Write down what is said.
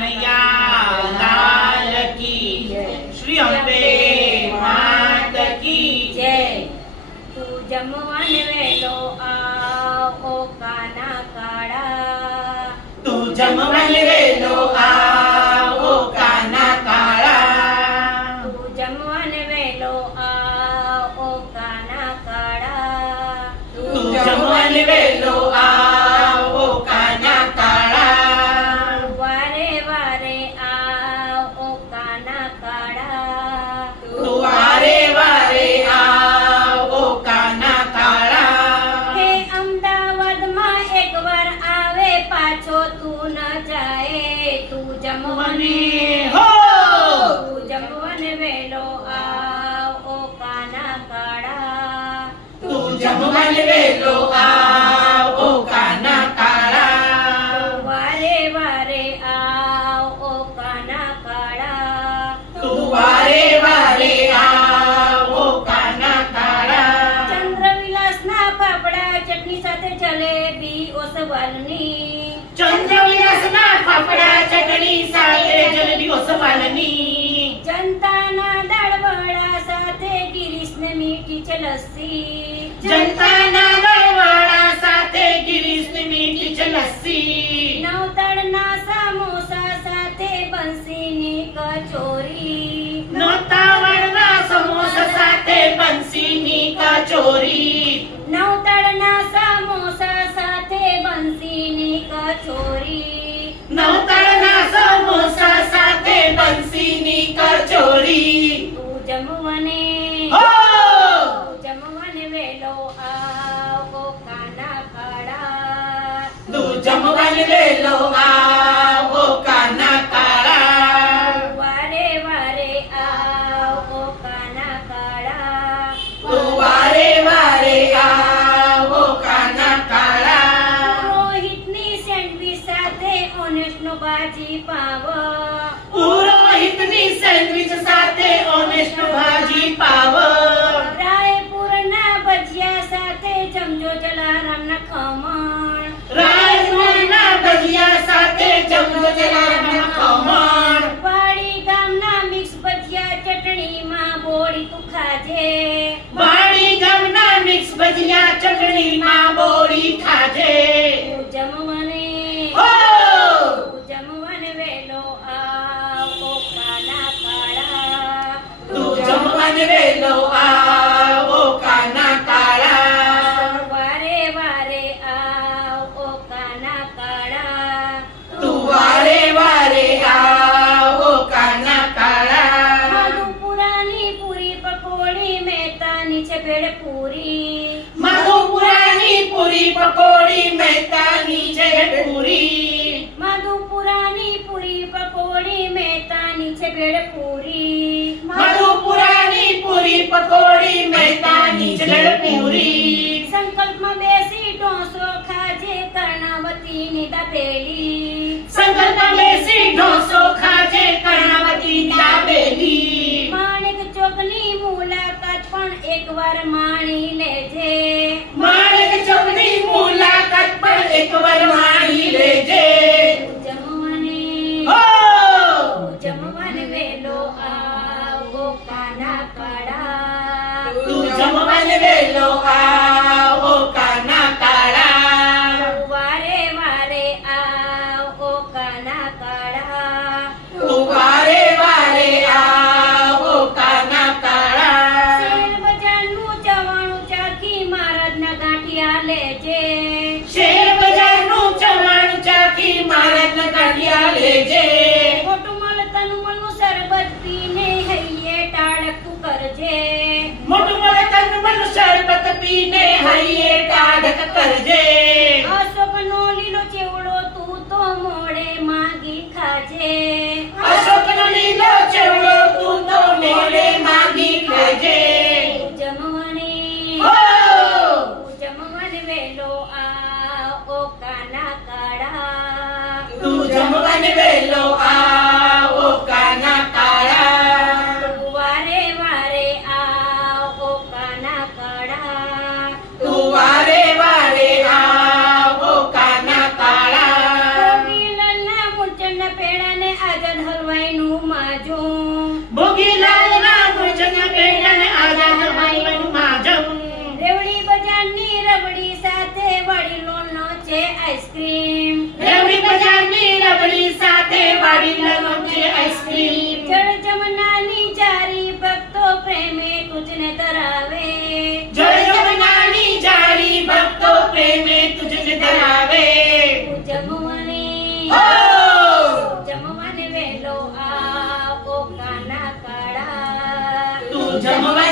कन्हैया लाल की श्री अम्बे मात की जय। तू जमवन वेलो आओ काना काळा, तू जमवन वेलो आओ काना काळा, तू जमवन वेलो आओ काना काळा, तू जमवन वेलो आओ काना काळा, वारे वारे आओ काना काळा, तू वारे वारे आओ काना काळा। हे अमदावादમાં એકવાર આવે પાછો તું ન જાય, તું જમવને हो તું જમવન વેલો आओ કાના કાળા, तू जमवन वेलो आओ काना काळा, वारे वारे आओ काना काळा, तू वारे वारे आओ काना काळा। ચંદ્રવિલાસના ફાફડા ચટણી સાથે જલેબી ઓસવાલની, चंद्रविलासना फाफडा चटणी साथे जलेबी ओसवालनी, जनताना दाळवडा સાથે गिरीशને મીઠી છે લસ્સી, जनताना दळवडा साथे गिरीशनी मीठी છે लस्सी, નવતળના સમોસા સાથે બંસીની કચોરી, नोतावळना समोसा साथे बन्सीनी कचोरी, નવતળના સમોસા સાથે બંસીની કચોરી, नवतळना समोसा साथे बन्सीनी कचोरी। તું જમવને हो તું જમવન વેલો आओ કાના કાળા, तू जमवन वेलो आओ काना काळा, वारे वारे आओ काना काळा, तू वारे वारे आओ काना काळा, પુરોહિતની સેન્ડવીચ સાથે ઓનેસ્ટનો ભાજી પાવ, पुरोहितनी सँडविच साथे ऑनेस्ट भाजी पाव, રાયપુરના ભજીયા સાથે જમજો જલારામના ખમણ, रायपुरना भजिया साथे जमलो जलारामना खमण, વાડી ગામના મિક્સ ભજીયા ચટણીમાં બોળી તું ખાજે, वाडी गामना मिक्स भजिया चटणी मा बोरी खाजे। તું જમવને हो તું જમવન વેલો आओ કાના કાળા, तू जमवन वेलो आओ काना काळा, वारे वारे आओ काना काळा, तू वारे वारे आओ काना काळा, मधुपुरानी पुरी पकोडी मेहतानी છે ભેળ પૂરી, मधुपुरानी पुरी पकोडी मेहतानी છે પૂરી, मधुपुरानी पुरी पकोडी मेहतानी છે ભેળ પૂરી, मधुपुरानी पुरी पकोडी मेहतानी છે પૂરી, સંકલ્પમાં બેસી ઢોસો ખાજે કર્ણાવતીની દાબેલી, संकल्प बेसी ढोसो खाजे कर्णावती दाबेली, માણેક ચોકની મુલાકાત પણ એકવાર માણી લેજે, माणिक चौकनी मुलाकात पण एक वर माणी लेजे। જમવને हो જમવન વેલો आओ કાના કાળા, तू जमवन वेलो आओ काना काळा, वारे वारे आओ काना काळा, तू वारे वारे आओ काना काळा, શેર બજારનું ચવાણું ચાખી મહારાજના ગાંઠિયા લેજે, शेर बजारનું ચવાણું ચાખી મહારાજના ગાંઠિયા લેજે, મોટું મળ તનુમળનું શરબત પીને હૈયે ટાળકતું કરજે, મોટું મોટું તનમન શરબત પીને હૈયે ટાઢક કરજે, અશોકનો લીલો ચેવડો તું તો મોડે માગી ખાજે, અશોકનો લીલો ચેવડો તું તો મોડે માગી ખાજે। જમવને हो જમવન વેલો आओ કાના કાળા, तू जमवन वेलो आओ काना काळा, वारे वारे आओ काना काळा, तू वारे वारे आओ પેડા ને આઝાદ હલવાઈ નું માજું ભોગીલાલ ના ભોજન પેડા ને આઝાદ હલવાઈ નું માજું રેવડી બજારની રબડી સાથે વડીલો નો છે આઈસ્ક્રીમ રેવડી બજારની રબડી સાથે વડીલો છે આઈસ્ક્રીમ જળ જમનાની જારી ભક્તો પ્રેમે તુજને ધરાવે જળ જમનાની જારી ભક્તો પ્રેમે તુજને ધરાવે જમવાની ઓ જમવાને વેલો આ ઓ કાના કાળા તું જમવા